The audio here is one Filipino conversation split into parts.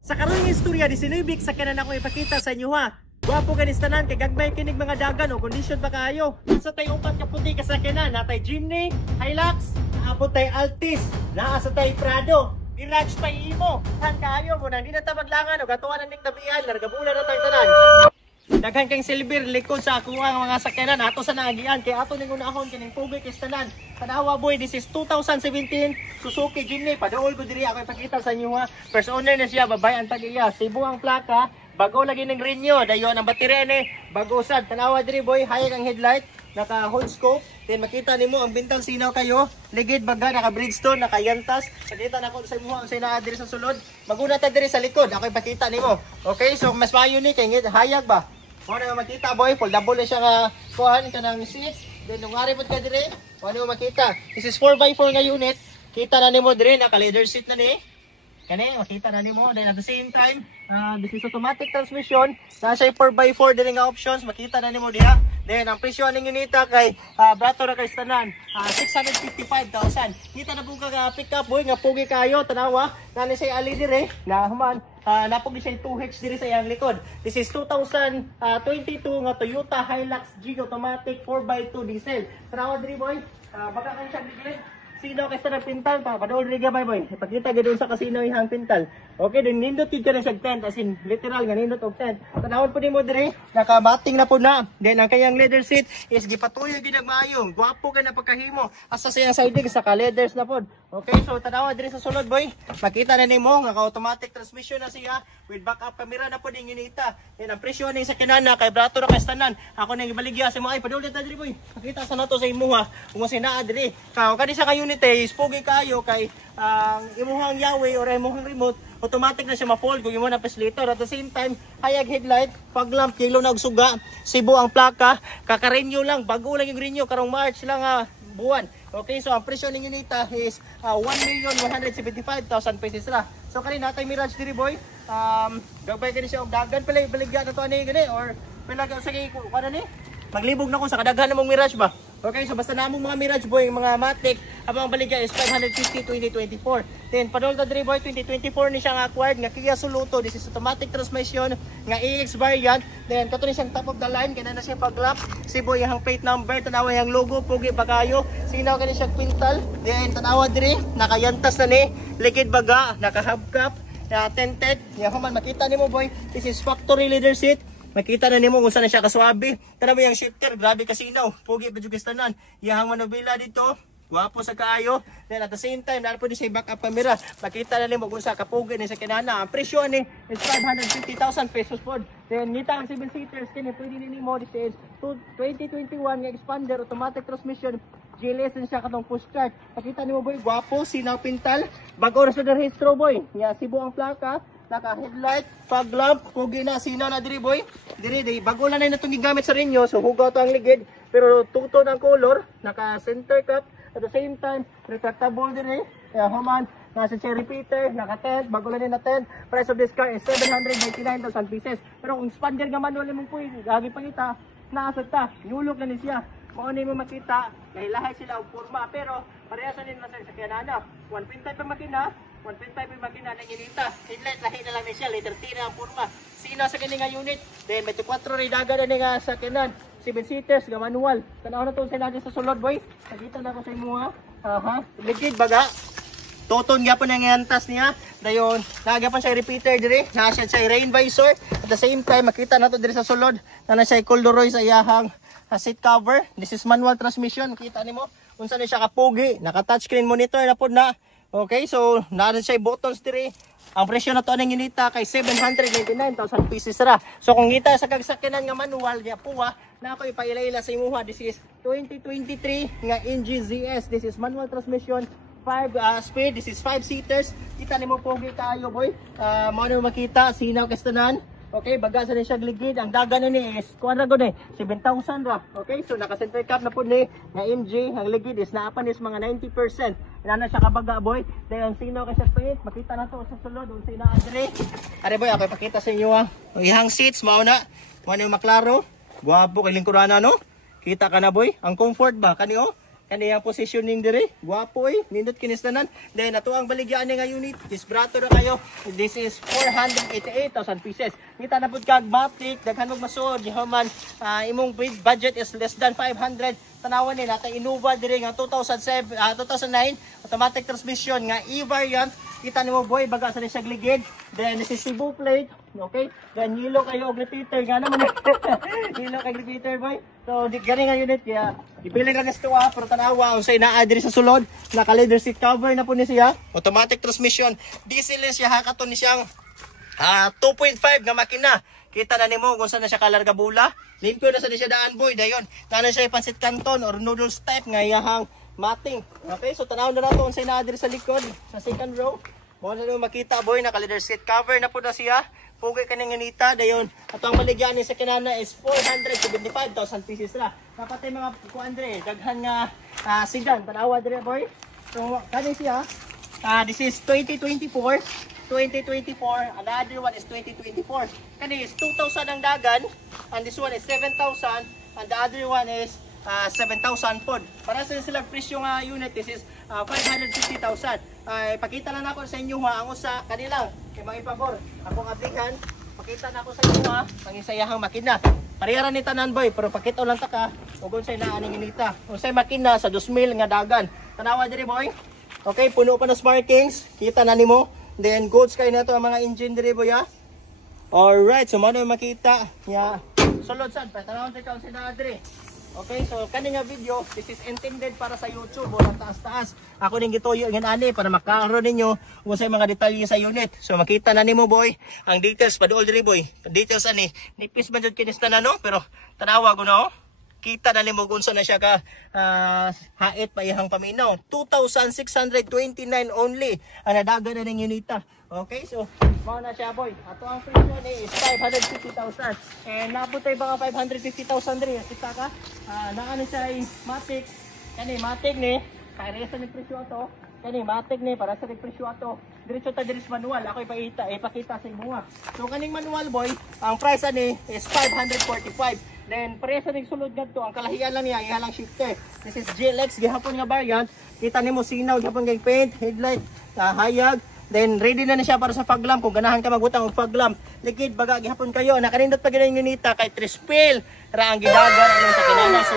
Sa karong istorya di sinubik sa kanan ako ipakita sa inyo ha. Gwapo kanistanan kay gagbay kinig mga dagan o kondisyon ba kaayo. Sa tay upat ka puti kasakyanan, natay Jimny, Hilux, naabot tay Altis, naa sa tay Prado. Mirage pa imo. Han kaayo mo nang di na ta maglangan o gatuan ning tabihan, largabulan na tayong tanan. Daghan kang silver likod sa ako ang mga sakyanan ato sa naagian kay ato ning unahon kining public istanan. Tanawa boy, this is 2017 Suzuki Jimny. Padaol ko diri ako ipakita sa inyo ha. First owner na siya, babay ang tag-iya. Cebu ang plaka, bago lagi ng renew. Dayon ang baterya ni bago sad. Tanawa diri boy, hayag ang headlight, naka whole scope. Then makita nimo ang bintang sinaw kayo. Ligid baga naka Bridgestone, naka yantas. Nakita na ko sa imo ang sinaa diri sa sulod. Maguna ta diri sa likod, ako ipakita nimo. Okay, so mas maayo ni kay hayag ba. Mo na makita boy, foldable na siya nga kuhan kanang seats. Then nung ari pud ka dire, ano makita. This is 4x4 nga unit. Kita na nimo dire naka leather seat na ni. Kani makita na nimo. Then at the same time, this is automatic transmission. Nasa 4x4 dire nga options, makita na nimo diha. Then ang presyo ning unita kay Brato ra kay tanan, 655,000. Kita na buka ka pick up boy nga pugi kayo tanawa. Nani say ali dire na human napogi siya 2H dire sa iyang likod. This is 2022 nga Toyota Hilux Jig automatic 4x2 diesel. Tanawa dire boy, baka kan siya bigli. Sino kay sa pintal pa, padol ri gamay boy. Ipakita gid sa casino ihang pintal. Okay, din nindot yun ka siya tent as in literal nga nindot og tent. Tanawon po nimo dire, nakabating na po na. Then ang kayang leather seat is gipatuyo gid maayo. Gwapo ka na pagkahimo. Asa sa iyang siding sa leathers na pod. Okay, so tanawa dire sa sulod boy. Makita na nimo nga automatic transmission na siya with backup camera na pod ning unita. Then ang presyo ning sa kinana kay Brato ra kay tanan. Ako nang ibaligya sa mo ay padol ta dire boy. Makita sa nato sa imo ha. Kung sinaa dire. Kani sa kayo is pogi kayo kay imuhang Yahweh or imuhang remote automatic na siya ma-fold kung imo na facilitator. At the same time hayag headlight, fog lamp, yellow na og suga, Cebu ang plaka, kaka-renew lang, bago lang yung renew karong March lang buwan. Okay, so ang presyo ning unita is 1,175,000 pesos ra. So kani natay Mirage diri boy, gabay kani siya og dagan pala baligya na to ani gani or pila sige kuno ni maglibog na ko sa kadaghan namong Mirage ba. Okay, so basta namong mga Mirage boy, mga Matic, abang baligya is 550 2024. Then padolta diri boy 2024 ni siya nga acquired nga Kia Soluto. This is automatic transmission nga EX variant. Then kato ni siyang top of the line kaya na siya pag-lap. Cebu yang plate number, tanawa yang logo, pugi pa kayo. Sinaw kani siya pintal. Then tanawa diri nakayantas na ni, likid baga, naka-hubcap, tinted. Yang man makita nimo boy, this is factory leather seat. Makita na nimo kung saan siya kaswabe. Tara mo yung shifter, grabe kasinaw. Pugi pa jud tanan. Iyang manubila dito, gwapo sa kaayo. Then at the same time, naran po ni siya backup camera. Makita na nimo kung saan kapugi ni sa kinana. Ang presyo ni is 550,000 pesos po. Then nita ang 7 seaters kini pwede ni mo this is 2021 nga expander automatic transmission. GLS siya katong push start. Makita nimo boy, gwapo, sinaw pintal. Bago ra sa rehistro boy. Ya Cebu ang plaka. Naka headlight, fog lamp, pugi na sinaw na diri boy. Diri bago lang na itong gigamit sa renew, so hugaw to ang ligid, pero tuto ng color, naka center cup, at the same time retractable diri. Human nasa cherry repeater, naka tent, bago lang na tent. Price of this car is 799,000 pieces. Pero kung expander nga manual mo po, gagi pangita, naasad ta, nulog na ni siya. Kung ano mo makita, lahi-lahi sila og porma, pero parehasan din na sa sakyanana. 1.5 pa makina, 1.5 pa makina ng inita. Headlight lahi na lang ni siya, letter T na ang porma. Sina sa kini nga unit. Then may 4 ridaga na nga sa sakyanan. 7 seaters nga manual. Tanaw na to sa lagi sa sulod boy. Nakita na ko sa imo ha. Ligid baga. Toton nga po nang iantas niya. Dayon, nagapon siya repeater diri. Nasa siya rain visor. At the same time, makita na to diri sa sulod. Na siya corduroy sa iyahang seat cover. This is manual transmission. Makita nimo kung saan siya kapugi. Naka touchscreen monitor na po na. Okay, so naran siya buttons diri. Ang presyo na to ng unita kay 799,000 pieces ra. So kung kita sa kagsakyanan nga manual nga puwa, na ako ipaila-ila sa imuha. This is 2023 nga NGZS. This is manual transmission. 5 speed, this is 5 seaters. Kita nimo pogi kayo boy. Mo na makita sinaw kastanan. Okay, baga sa siya ligid. Ang dagan ni is kuan ra gud 7,000 ra. Okay, so naka center cap na pud ni nga MG. Ang ligid is naapan is mga 90%. Ina siya kabaga boy. Dayon sinaw kay sa paint, makita na to sa sulod unsa ina adre. Are boy, ako ipakita sa inyo ha. Ihang seats mao na. Mo na maklaro. Guwapo kay lingkurana no. Kita ka na boy. Ang comfort ba kani oh. kaniyang positioning dire. Guwapo nindot kinistanan. Then ato ang baligyan nga unit, disbrato na kayo. This is 488,000 pieces. Kita na pud kag matic, daghan mo masud, human imong budget is less than 500. Tanawan ni natay Innova dire nga 2009 automatic transmission nga E-variant. Kita nimo boy, baga sa siya ligid. Then this is Cebu plate. Okay? Then yellow kayo og repeater nga naman. Yellow kay repeater boy. So di gani nga unit kaya ipili ra gusto pero tanawa unsay naa diri sa sulod. Naka leather seat cover na po ni siya. Automatic transmission. Diesel siya hakaton ni siyang 2.5 nga makina. Kita na nimo kung saan na siya kalarga bula. Limpyo na sa siya daan boy. Dayon. Nana siya pansit canton or noodles type nga iyahang mating. Okay, so tanaw na nato unsay naa diri sa likod sa second row. Mo na makita boy, naka leather seat cover na po na siya. Pugay kaning nganita dayon. Ato ang baligyan ni sa kinana is 475,000 pieces ra. Dapat ay mga kuandre daghan nga sigan tanawa diri boy. So kani siya this is 2024. Another one is 2024. Kani is 2,000 ang dagan and this one is 7,000 and the other one is 7,000 pod. Para sa sila presyo nga unit, this is 550,000. Pakita lang ako sa inyo ang usa kanilang kay mga ipabor. Akong aplikan, pakita na ako sa inyo ang isayahang makina. Parehara ni tanan boy, pero pakita lang ta ka ug unsay naa ning inita. Unsay makina sa 2,000 nga dagan. Tanawa diri boy. Okay, puno pa na markings. Kita na nimo. Then goods kay nato ang mga engine diri boy Alright, so mano makita. Sulod sad pa tanaw ta unsay naa diri. Okay, so kani nga video, this is intended para sa YouTube o taas-taas. Ako ning gituyo ngin ani para makaron ninyo unsay mga detalye sa unit. So makita na nimo boy ang details paduol diri boy. Details ani nipis man jud kinis tanan no, pero tanawa ko no. Kita na nimo kung saan na siya ka hait pa ihang paminaw. 2,629 only ang nadagan na ng unita. Okay, so mao na siya boy. Ato ang presyo ni is 550,000. And naputay baka 550,000 diri. Kita ka? Naano siya ay matic. Kani matic ni kaya sa ni presyo ato. Kani matic ni para sa presyo ato. Diretso ta diri manual. Ako ipakita sa imo. So kaning manual boy, ang price ani is 545. Then presa ning sulod ngadto ang kalahian lang niya ihalang shifter. This is GLX gihapon nga variant. Kita nimo sinaw gihapon kay paint, headlight, hayag. Then ready na siya para sa fog lamp kung ganahan ka magutang og fog lamp. Likid baga gihapon kayo nakanindot pa gid ang unita kay 3 spill ra ang gidagan alang sa kinana so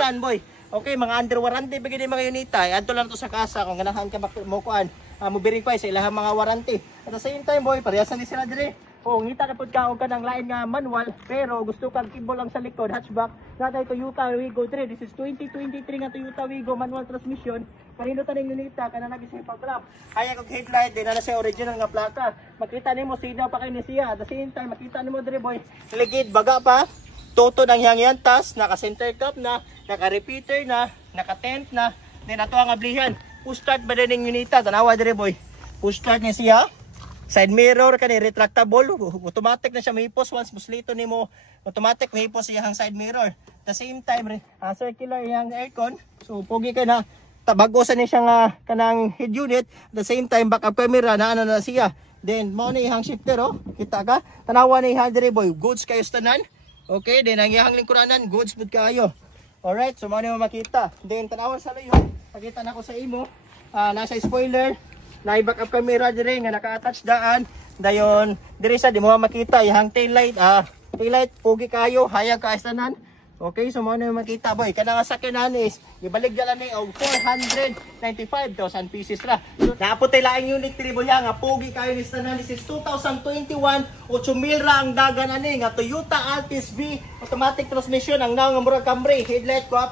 3,000 boy. Okay, mga under warranty pa gid mga unita. Adto lang to sa kasa kung ganahan ka mo kuan mo verify sa ilahang mga warranty. At the same time boy, parehasan ni sila dire. Ngita na pud ka og kanang lain nga manual pero gusto kang kibol lang sa likod hatchback natay Toyota Wigo 3. This is 2023 nga Toyota Wigo manual transmission. Kanino taning unita kana lagi sa pag-clamp. Hayag og headlight din na sa original nga plaka. Makita nimo sidaw pa kay ni siya. At the same time makita nimo dire boy, ligid baga pa. Toto nang hangyantas, naka center cup na, naka repeater na, naka tent na. Then ato ang ablihan. Push start ba din ning unita? Tanawa dire boy. Push start ni siya. Side mirror kani retractable, automatic na siya mahipos once muslito nimo, automatic mahipos iyang side mirror. At the same time circular iyang aircon. So pogi kay na tabago sa ni siya nga kanang head unit. At the same time backup camera na ano na siya. Then mao ni iyang shifter kita ka. Tanawa ni Hadri boy, goods kayo tanan. Okay, then ang iyang lingkuranan goods pud kayo. Alright, so mao ni makita. Then tanawa sa layo, pakita na ko sa imo. Nasa spoiler na i-backup camera dire nga naka-attach daan. Dayon dire sa di mo makita ihang tail light pogi kayo hayag ka tanan. Okay, so mo na makita boy kana nga sakyanan is ibalik dala ni og 495,000 pieces ra. So naputay laing unit tri boy nga pogi kayo ni tanan. This is 2021 8,000 ra ang dagan ani nga Toyota Altis V automatic transmission ang naong murag Camry. Headlight ko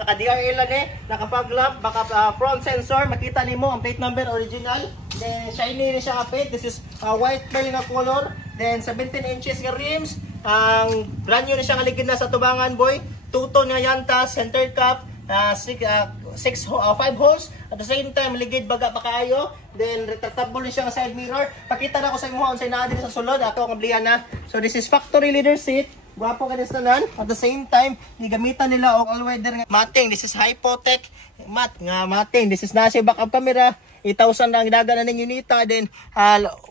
naka DRL ani, naka fog lamp, baka front sensor, makita nimo ang plate number original. Then shiny ni siya paint. This is white pearl nga color. Then 17 inches nga rims. Ang brand new na siya kaligid na sa tubangan boy. 2-tone nga yantas, center cap, 5 holes. At the same time ligid baga pa kaayo. Then retractable na siya nga side mirror. Pakita na ko sa imo unsay naa diri sa sulod ato ang ablihan na. So this is factory leather seat. Guwapo ka tanan. At the same time gigamitan nila og all-weather nga mating. This is Hypotech mat nga mating. This is nasa backup camera. 8,000 lang dagan na ning unita. Then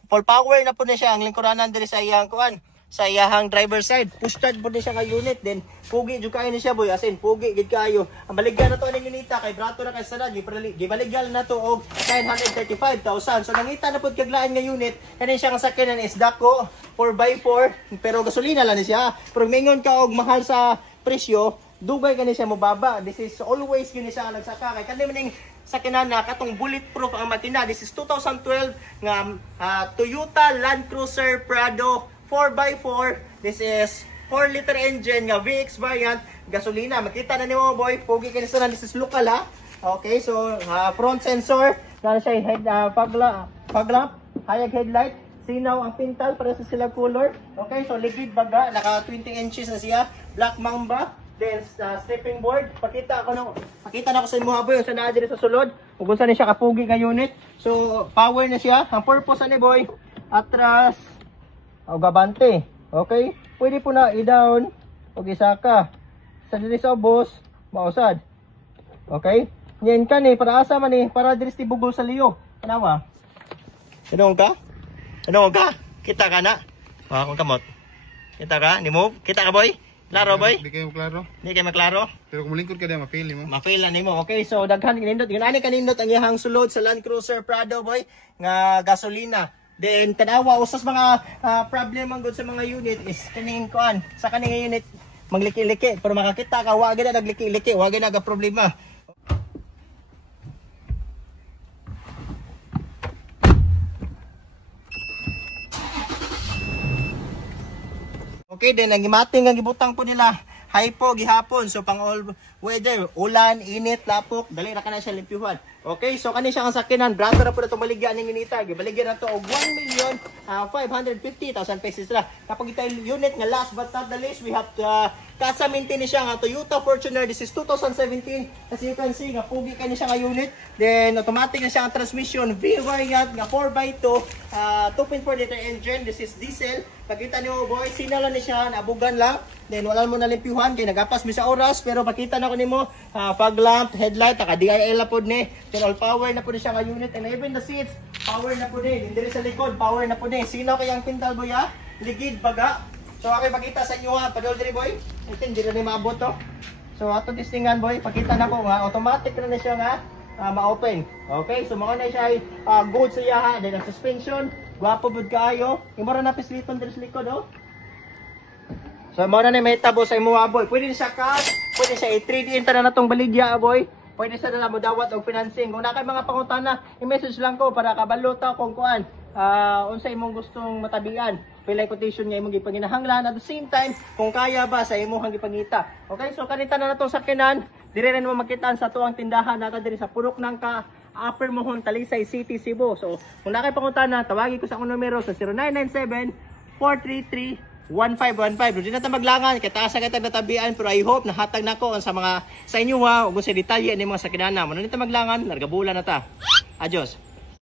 full power na po na siya ang lingkuranan diri sa iyang kuan sa iyahang driver side. Push start po din siya ka unit. Then pugi jud kayo ni siya boy. As in pugi gid kayo. Ang baligyan na to ning unita kay brato na kay sada gibaligyan na to og 935,000. So nangita na pud kaglaan nga unit. Kani siya nga sakyanan is Dako 4x4 pero gasolina lang ni siya. Pero mingon ka og mahal sa presyo, dugay gani siya mobaba. This is always gani siya nagsaka kay kani maning sakyanan na katong bulletproof ang makina. This is 2012 nga Toyota Land Cruiser Prado 4x4. This is 4-liter engine nga VX variant, gasolina. Makita na niyo boy, pogi kani sa this is local ha. Okay, so front sensor, na siya head fog lamp, hayag headlight, sinaw ang pintal para sa sila color. Okay, so liquid baga, naka 20 inches na siya, black mamba. Then stepping board, pakita na ko sa inyo boy sa naa diri sa sulod. Ug unsa ni siya kapugi nga unit. So power na siya. Ang purpose ani boy, atras o gabante. Okay? Pwede po na i-down o isaka. Sa diri sa ubos, mausad. Okay? Yan ka ni para asa man ni para diri sa bugol sa liyo. Kanawa? Kanong ka? Kanong ka? Kita ka na? Kung kamot. Kita ka? Ni move? Kita ka boy? Klaro boy? Hindi kayo klaro. Hindi kayo maklaro? Pero kung malingkod ka diyan, ma-fail mo. Ma-fail na nimo. Okay, so daghan kanindot. Ginani kanindot ang iyahang sulod sa Land Cruiser Prado boy nga gasolina. Then tanawa usas mga problem ang good sa mga unit is kaning kuan. Sa kaning unit magliki-liki pero makakita ka wa gyud nagliki-liki, wa gyud naga problema. Okay, then ang gimating ang gibutang po nila hypo gihapon. So pang all weather, ulan, init, lapok, dali ra kana siya limpyuhan. Okay, so kani siya ang sakinan, brato ra pud atong baligyan ning unita. Gibaligyan nato og 1,550,000 pesos ra. Kapag ita unit nga last but not the least, we have kasa maintain ni siya nga Toyota Fortuner. This is 2017. As you can see, nga pugi kani siya nga unit. Then automatic na siya ang transmission, V variant nga 4x2, 2.4 liter engine. This is diesel. Pakita niyo boy, sinala ni siya, nabugan lang. Then wala mo na limpyuhan kay nagapas mi sa oras pero pakita na ko nimo fog lamp, headlight, naka DIL na pud ni. Then all power na pud siya nga unit and even the seats power na pud ni. Diri sa likod power na pud ni. Sino kay ang pintal boy ha? Ligid baga. So ako pakita sa inyo ha, padol diri boy. Hindi na ni maabot to. So ato testingan boy, pakita na ko nga automatic na siya nga ma-open. Okay, so mga na siya good sa iya ha. Then ang suspension gwapo bud kaayo. Imora na pisliton diri sa likod oh. So mo na ni may tabo sa imo boy. Pwede siya cash, pwede siya i-trade in na natong baligya boy. Pwede sa nila mo dawat og financing. Kung na kay mga pangutana, i-message lang ko para kabalo ta kung kuan. Unsa imong gustong matabian. Pilay quotation nga imong gipanginahanglan at the same time kung kaya ba sa imong gipangita. Okay, so kanita na natong sakinan. Dire na mo makitaan sa tuang tindahan nata diri sa Purok ng Upper Mohon, Talisay City, Cebu. So kung na kay pangutana, tawagi ko sa akong numero sa 0997-433-1515. Di na ta maglangan, kaya taas na kita natabian, pero I hope nahatag na ko sa inyo ha, o sa detalye ni mga sakinana. Muna nito maglangan, largabulan na ta. Adios.